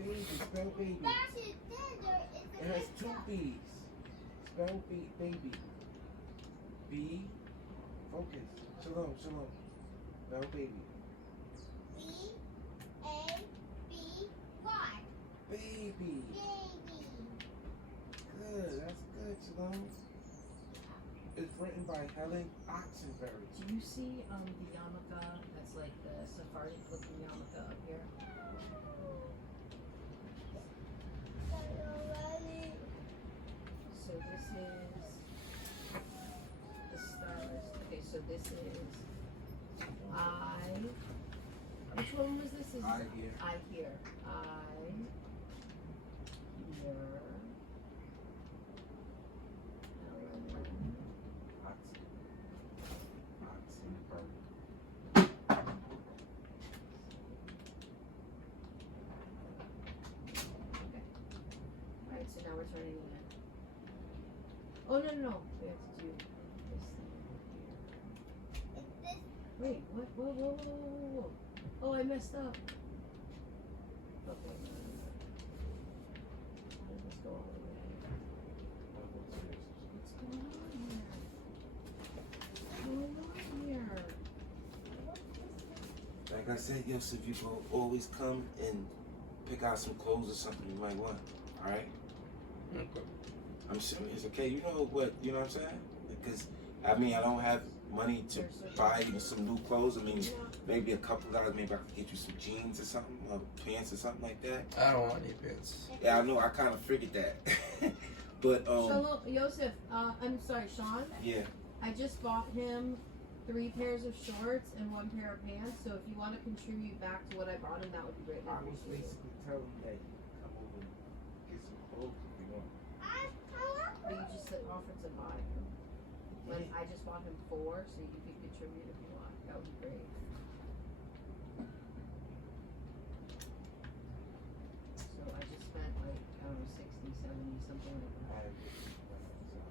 Baby, spell baby. It has two B's. Spell baby. B. Focus. Shalom, shalom. Spell baby. B-A-B-Y. Baby. Baby. Good, that's good, Shalom. It's written by Helen Oxenberry. Do you see the yarmulke that's like the Sephardic looking yarmulke up here? So this is the stars. Okay, so this is I. Which one was this? Is I hear. I hear. I hear. Ellen. Oxenberry. Alright, so now we're turning it in. Oh, no, no, no. We have to do this thing here. Wait, what? Whoa, whoa, whoa, whoa, whoa. Oh, I messed up. Okay, no, no, no. Let's go all the way. What's going on here? What's going on here? Like I said, Yosef, you can always come and pick out some clothes or something you might want. Alright? Okay. I'm serious, okay? You know what, you know what I'm saying? Because, I mean, I don't have money to buy you some new clothes. I mean, maybe a couple of dollars, maybe I could get you some jeans or something, or pants or something like that. I don't want any pants. Yeah, I know, I kind of figured that. But, Shalom, Yosef, I'm sorry, Sean. yeah. I just bought him 3 pairs of shorts and 1 pair of pants, so if you want to contribute back to what I bought him, that would be great. I was basically telling you that you can come over and get some clothes if you want. But you just said offered to buy him. When I just bought him 4, so you could contribute if you want. That would be great. So I just spent like, I don't know, 60, 70, something like that.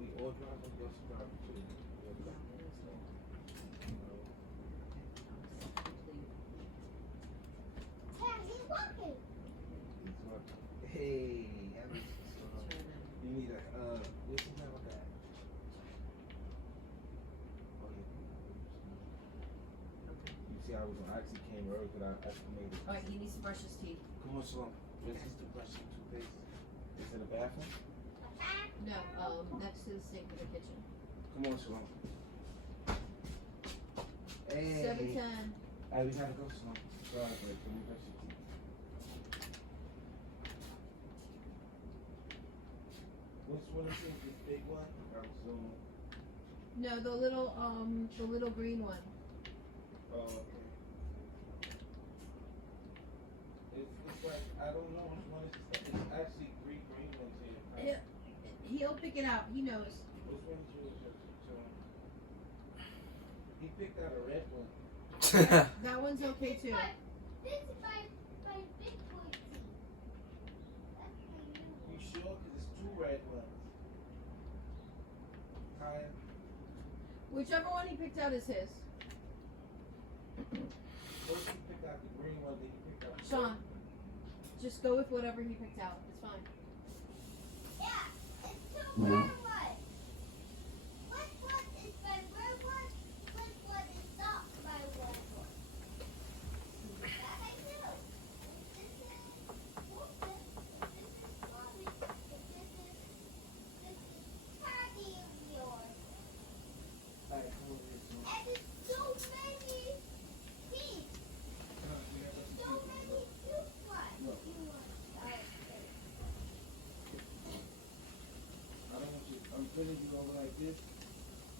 We all drive on your drive too. Yeah, it is there. Complete. Hey, Turn it. you need a, what's the name of that? Oh, yeah. Okay. You see, I actually came early because I estimated. Alright, he needs to brush his teeth. Come on, Shalom. This is the brush and toothpaste. Is it a bathroom? No, next to the sink in the kitchen. Come on, Shalom. Hey. 7:10. Alright, we gotta go, Shalom. Sorry, but can we brush your teeth? Which one is this? This big one? I'm zooming. No, the little green one. Oh, okay. It's like, I don't know which one is this. It's actually 3 green ones here. He'll pick it out. He knows. Which one is yours? He picked out a red one. That one's okay too. This is my big boy teeth. That's my new one. You sure? Because it's 2 red ones. Kaya? Whichever one he picked out is his. First he picked out the green one, then he picked out the Sean, just go with whatever he picked out. It's fine. Yeah, it's 2 red ones. Which one is my red one? Which one is not my red one? That I do. This is Wolfman. This is Bobby. This is Teddy of yours. Alright, come over here, Shalom. And it's so many teeth. So many toothbrushes. No. You want. I don't want you, I'm putting you over like this,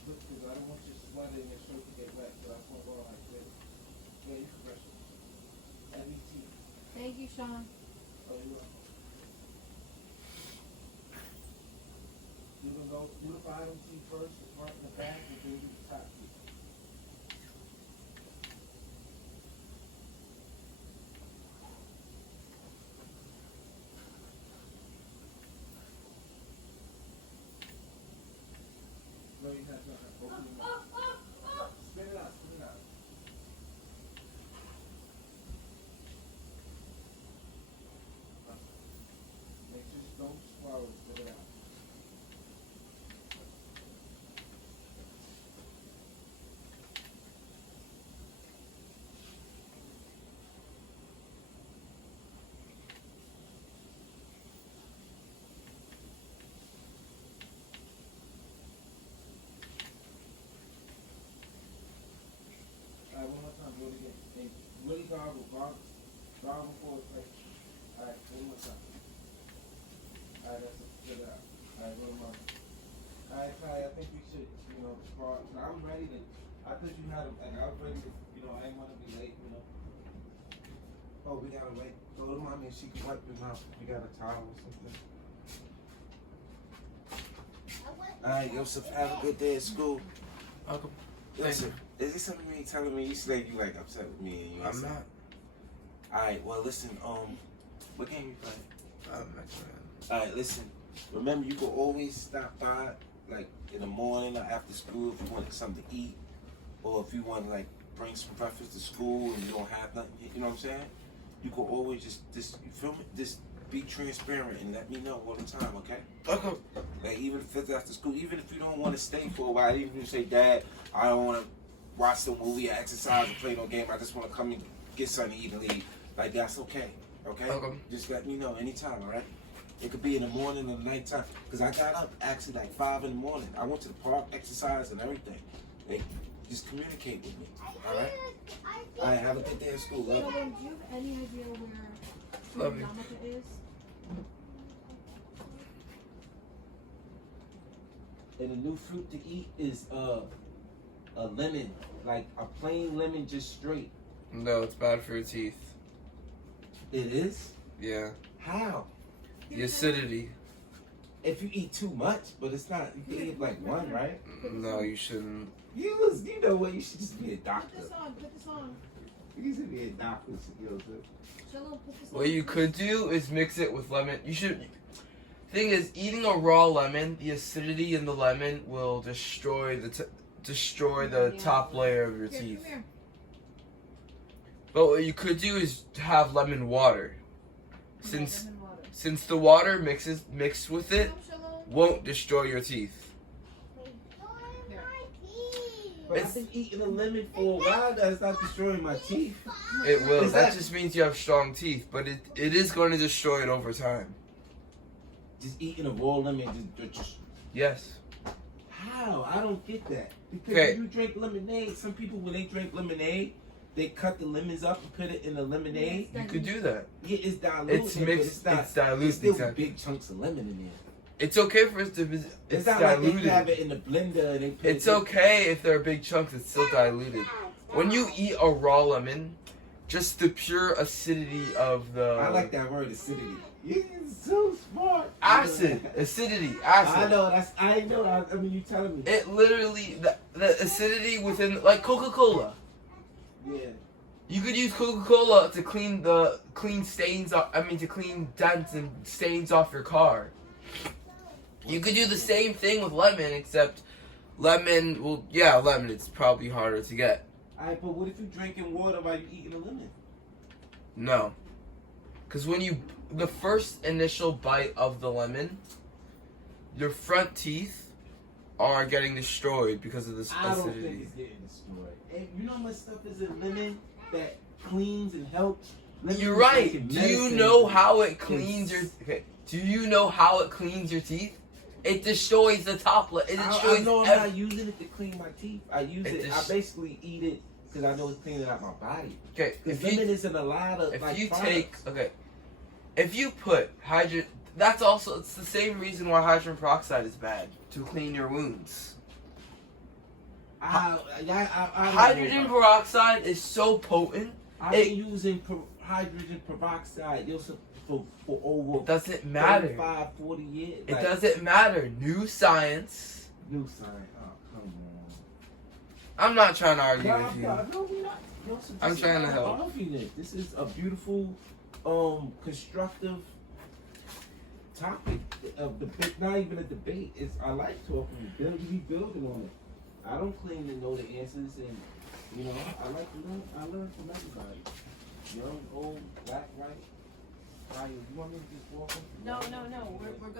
because I don't want your sweater and your shirt to get wet, so I put it over like this. Yeah, you can brush it. Every teeth. Thank you, Sean. Oh, you're welcome. You can go do the bottom teeth first, the front and the back, and then do the top teeth. No, you have not. Open your mouth. Spit it out, spit it out. gargle, gargle for it. Like, all right, one more time. All right, that's it. Get it out. All right, go to mom. All right, Ty, I think we should, start. I'm ready to. I thought you had like I was ready to. I didn't want to be late. Oh, we gotta wait. Go to mommy and she can wipe your mouth. We got a towel or something. All right, Yosef, have a good day at school. Welcome. Listen, is there something you ain't telling me? You said you like upset with me. And you I'm not. All right, well, listen. What game you play? I'm Mexican. All right, listen. Remember, you can always stop by, like in the morning or after school, if you wanted something to eat, or if you want to like bring some breakfast to school and you don't have nothing. You know what I'm saying? You can always just you feel me? Just be transparent and let me know all the time, okay? Okay. Like even if it's after school, even if you don't want to stay for a while, even if you say, Dad, I don't want to watch the movie, or exercise, or play no game. I just want to come and get something to eat and leave. Like that's okay, okay? Okay. Just let me know anytime, all right? It could be in the morning or nighttime. Cause I got up actually like 5 in the morning. I went to the park, exercise and everything. Like, just communicate with me, all right? All right, have a good day at school. Love you. Sheldon, do you have any idea where Love you. Yamaka is? And the new fruit to eat is a lemon, like a plain lemon, just straight. No, it's bad for your teeth. It is? Yeah. How? The acidity. If you eat too much, but it's not. You can eat like one, right? No, you shouldn't. You know what? You should just be a doctor. Put this on. You should be a doctor, Joseph. Sheldon, put this on. What you could do is mix it with lemon. You should. Thing is, eating a raw lemon, the acidity in the lemon will destroy the top layer of your Here, teeth. come here. But what you could do is have lemon water, Yeah, since lemon water. since the water mixed with it Come, Sheldon. won't destroy your teeth. But I've been eating a lemon for a while. That's not destroying my teeth. It will. Is That that- just means you have strong teeth, but it is going to destroy it over time. Just eating a raw lemon, just Yes. how? I don't get that. Because Okay. when you drink lemonade, some people when they drink lemonade, they cut the lemons up and put it in the lemonade. You could do that. Yeah, it's diluted. It's but mixed. It's, not, It's diluted. it's still Exactly. big chunks of lemon in there. It's okay for it to be. It's not like diluted. they have it in the blender and they put It's it in. okay if they're big chunks. It's still diluted. When you eat a raw lemon, just the pure acidity of the I like that word, acidity. You're so smart. acid, acidity, acid. I know. I know. I mean, you telling me. It literally the acidity within like Coca-Cola. Yeah. You could use Coca-Cola to clean stains off. I mean, to clean dents and stains off your car. You could do the same thing with lemon, except lemon. Well, yeah, lemon. It's probably harder to get. Alright, but what if you're drinking water while you're eating a lemon? No, because when the first initial bite of the lemon, your front teeth are getting destroyed because of this I don't think acidity. it's getting destroyed. And you know how much stuff is in lemon that cleans and helps? Lemon You're is right. like Do you medicine. know how it cleans your? Okay. Do you know how it cleans your teeth? It destroys the top layer. It destroys. I know I'm not using it to clean my teeth. I use It it. just- I basically eat it because I know it's cleaning out my body. Okay. Because If you lemon is in a lot of if you products. take if you put hydrogen, that's also it's the same reason why hydrogen peroxide is bad to clean your wounds. I Hydrogen peroxide is so potent. I've been using hydrogen peroxide for over It doesn't matter. 35, 40 years. It doesn't matter. New science. New sign. Oh, come I'm not trying to argue on. with you. No, we're not. No, so I'm this trying is to not help. arguing it. This is a beautiful, constructive topic of debate. Not even a debate. It's I like talking. We building on it. I don't claim to know the answers, and I like to learn. I learn from everybody. Young, old, black, white. You want me to just walk? No, we're going.